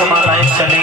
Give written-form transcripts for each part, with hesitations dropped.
एक मालाएं चली।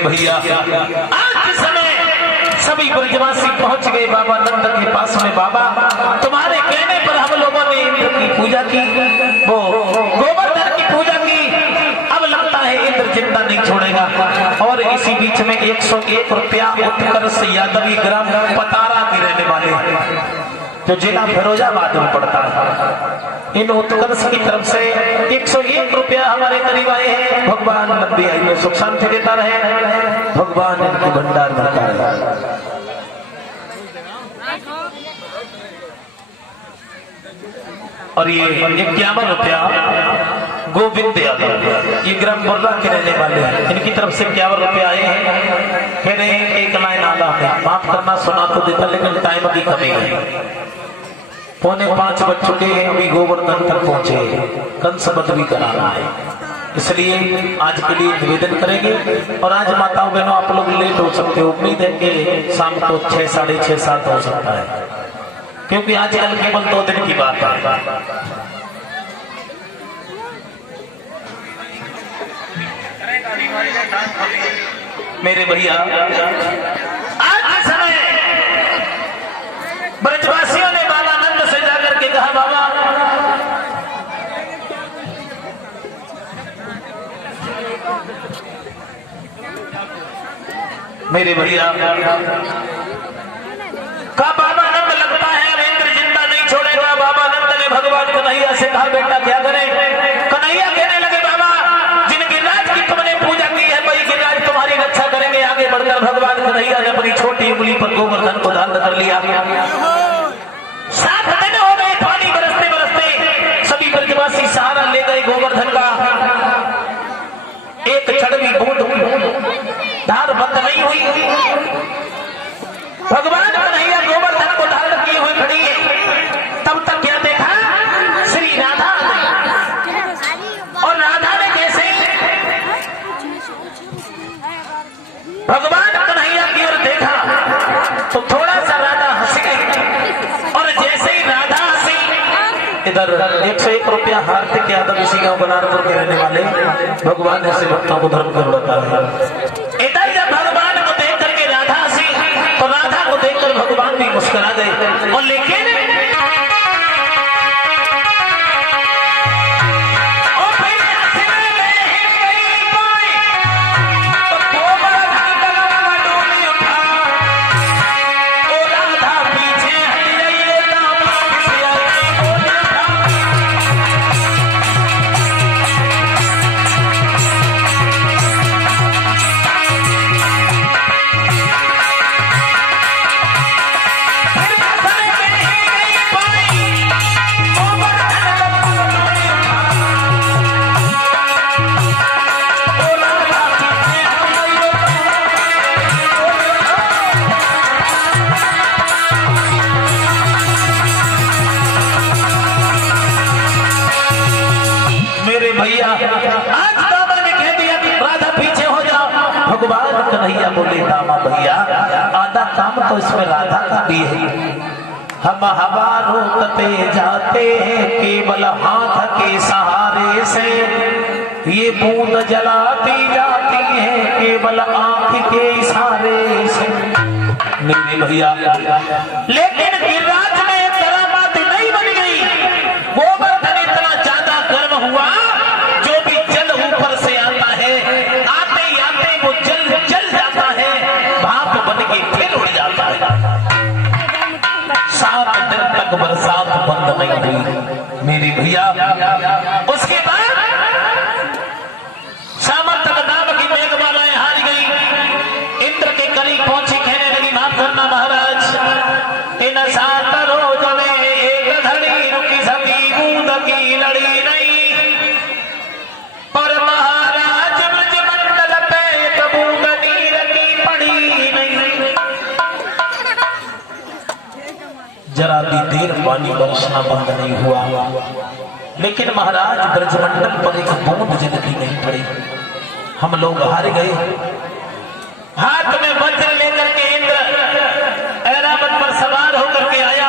भैया आज के समय सभी ब्रजवासी पहुंच गए बाबा नंद के पास में। बाबा तुम्हारे कहने पर हम लोगों ने इंद्र की पूजा की, वो गोवर्धन की पूजा की। अब लगता है इंद्र जिंदा नहीं छोड़ेगा। और इसी बीच में 101 रुपया उत्कर्ष यादवी ग्राम पतारा के रहने वाले जो जिला फिरोजाबाद में पड़ता है, इन उत्कर्ष की तरफ से 101 रुपया हमारे करीब आए हैं। भगवान लंबी आयु में सुख शांति देता रहे, भगवान इनके भंडार भरता रहे। और ये 51 रुपया गोविंद यादव, ये ग्राम बुर्रा के रहने वाले हैं, इनकी तरफ से 51 रुपया आए हैं। कह रहे हैं एक लाइन आला है, माफ करना सुना तो देता लेकिन टाइम की कमी है। 4:45 बज चुके हैं, अभी गोवर्धन तक पहुंचे, कंस वध भी कराना है, इसलिए आज के लिए निवेदन करेंगे। और आज माताओं बहनों आप लोग लेट हो सकते हो, उम्मीद है कि शाम को 6, 6:30, 7 हो सकता है, क्योंकि आजकल केवल 2 दिन की बात है। मेरे भैया आज के समय ब्रजवासियों ने बाबा नंद से जाकर के कहा, बाबा मेरे भैया का बाबा नंद लगता है अब इंद्र जिंदा नहीं छोड़ेगा। बाबा नंद ने भगवान कन्हैया से कहा, बेटा क्या करें? कन्हैया कहने लगे, बाबा जिन गिरिराज की तुमने पूजा की है वही गिरिराज तुम्हारी रक्षा करेंगे। आगे बढ़कर भगवान कन्हैया ने अपनी छोटी उंगली पर गोवर्धन को धारण कर लिया। 7 दिन हो गए, पानी बरसते बरसते सभी ब्रजवासी सहारा ले गए गोवर्धन का। एक छड़वी बूंद धार बंद नहीं हुई। भगवान कन्हैया गोवर्धन को धारण किए हुए खड़ी है। तब तक क्या देखा? श्री राधा और राधा ने कैसे भगवान कन्हैया की ओर देखा तो थोड़ा सा राधा हंसी गई, और जैसे ही राधा हंसी इधर 101 रुपया हार्दिक यादव इसी गांव बनारपुर के रहने वाले भगवान ऐसे भक्तों को धर्म कर रखा है। इधर जब भगवान को देख करके राधा हंसी तो राधा को देखकर भगवान भी मुस्कुरा गए। और लेकिन भैया आज दामा ने कह दिया कि राधा पीछे हो जाओ। भगवान कन्हैया बोले दामा भैया आधा काम तो इसमें राधा का भी है। हम हवा रोकते जाते हैं केवल हाथ के सहारे से, ये बूंद जलाती जाती है केवल आंख के इशारे से। मेरे भैया लेकिन गिरिराज में करामात नहीं बन गई। गोवर्धन इतना ज्यादा गर्व हुआ, जो भी जल ऊपर से आता है आते ही आते वो जल जाता है, भाप बन के फिर उड़ जाता है। 7 दिन तक बरसात बंद नहीं हुई मेरी भैया। उसके बाद सामर्थ्य नाम की मेघमालाएं हार गई। इंद्र के करीब पहुंची, कहने लगी माफ करना महाराज, इन 7 रोज में एक घड़ी रुकी सभी बूंद की लड़ी नहीं, पर महाराज ब्रजमंडल पे एक बूंद नीर की पड़ी नहीं। जरा भी देर पानी बरसना बंद नहीं हुआ, लेकिन महाराज ब्रजमंडल पर एक बूंद जल की नहीं पड़ी। हम लोग हार गए। हाथ में वज्र लेकर के इंद्र ऐरावत पर सवार होकर के आया।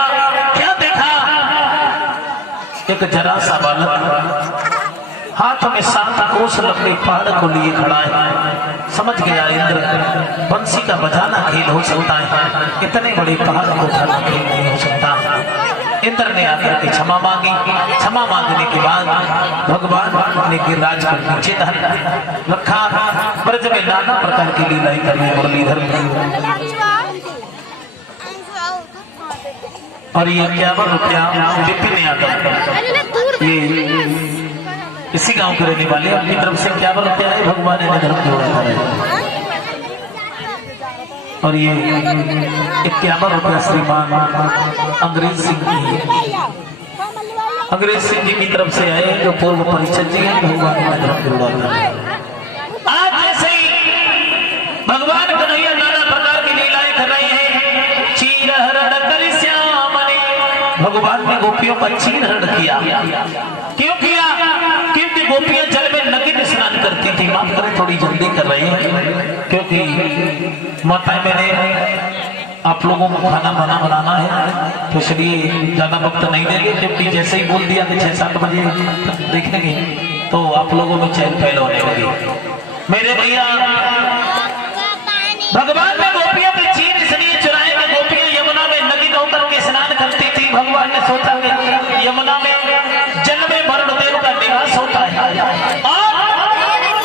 क्या देखा? एक जरा सा बालक हाथ में 7 कोस लंबे पहाड़ को लिए खड़ा है। समझ गया इंद्र बंसी का बजाना खेल हो सकता है, इतने बड़े पहाड़ को उठाना खेल नहीं हो सकता। इंद्र ने आकर के क्षमा मांगी। क्षमा मांगने के बाद भगवान ने गिरिराज को नीचे रखा। ब्रज में नाना प्रकार की लीलाएं करने मुरलीधर और ये 51 रुपया विपिन यादव, ये इसी गांव के रहने वाले, अपनी तरफ से 51 रुपया है। भगवान ने धर्म जोड़ा था। और ये 51 रुपया श्रीमान अंग्रेज सिंह जी की तरफ से आए, जो पूर्व परिषद जी हैं। भगवान ने धर्म जोड़ा था। आज ऐसे ही भगवान कन्हैया नाना प्रकार की लीलाएं कर रहे हैं। चीर हरण कर श्याम ने, भगवान ने गोपियों का चीर हरण किया। क्यों किया? क्योंकि गोपियां जल में नगिन स्नान करती थी। माफ करें थोड़ी जल्दी कर रहे हैं, क्योंकि माताएं मैंने आप लोगों को खाना बनाना है, तो इसलिए ज्यादा वक्त नहीं देंगे। क्योंकि जैसे ही बोल दिया कि 6-7 बजे देखेंगे तो आप लोगों में चहल पहल होने लगी। मेरे भैया भगवान ने गोपियों के चीर इसलिए चुराए कि गोपियां यमुना में नगिन होकर के स्नान करती थी। भगवान ने सोचा कि यमुना में जल में वरुण देव का निवास होता है, और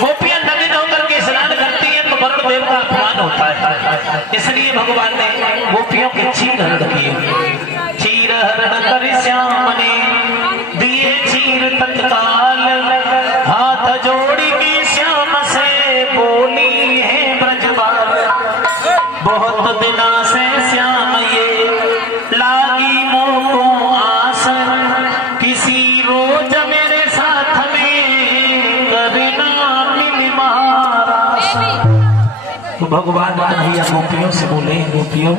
गोपियां नगिन होकर के स्नान करती हैं तो वरुण देव का अपमान होता है। इसलिए भगवान ने गोपियों के चीर हरण किए। चीर हरण कर श्याम ने दिए चीर तत्काल, हाथ जोड़ी के श्याम से बोली है ब्रजबाल। बहुत दिना से श्याम ये लागी मोको आस, किसी रोज मेरे साथ में करना मिल मारा। तो भगवान कन्हैया गोपियों से बोले, गोपियों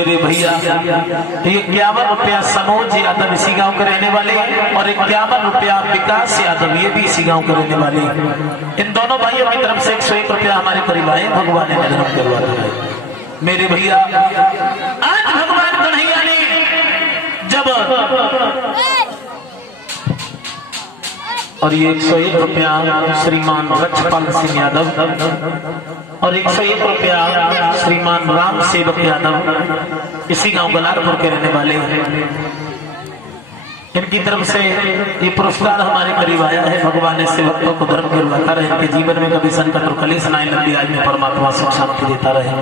मेरे भैया 51 रुपया समोज यादव इसी गांव के रहने वाले और 51 रुपया विकास यादव ये भी इसी गांव के रहने वाले। इन दोनों भाइयों की तरफ से 101 रुपया हमारे करीब आए, भगवान ने ग्रहण करवाते रहे। मेरे भैया आज भगवान कन्हैया ने जब और ये 101 रुपया श्रीमान रक्षपाल सिंह यादव और 101 रुपया श्रीमान राम सेवक यादव इसी गांव गलारपुर के रहने वाले हैं। इनकी तरफ से ये पुरस्कार हमारे करीब आया है। भगवान ऐसे भक्तों को धर्म करवाता रहे, इनके जीवन में कभी संकट और कलेश न आए, लंबी आयु में परमात्मा सुख शांति देता रहे।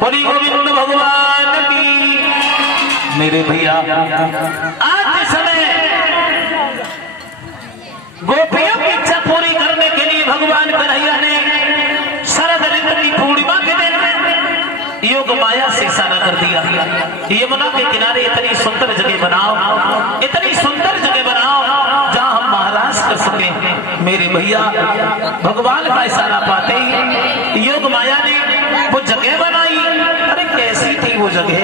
बोली गोविंद भगवान की। मेरे भैया आज के समय गोपियों की इच्छा पूरी करने के लिए भगवान कन्हैया ने शरद ऋतु की पूर्णिमा के दिन योग माया से इशारा कर दिया, यमुना के किनारे इतनी सुंदर जगह बनाओ, इतनी सुंदर जगह बनाओ जहां हम महाराज कर सके। मेरे भैया भगवान का इशारा पाते ही योग माया ने वो जगह बनाई। अरे कैसी थी वो जगह,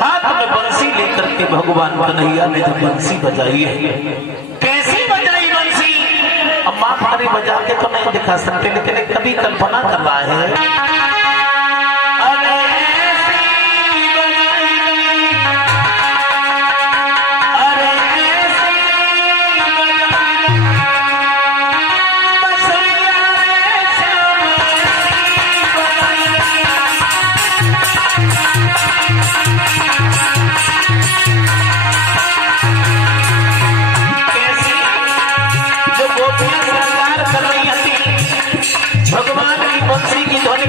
हाथ में बंसी लेकर के भगवान कन्हैया ने जब बंसी बजाई है, कैसी बजाई बंसी, अब माफ करे बजा के तो नहीं दिखा सकते, लेकिन कभी कल्पना कर रहा है। भगवान की बंसी की ध्वनि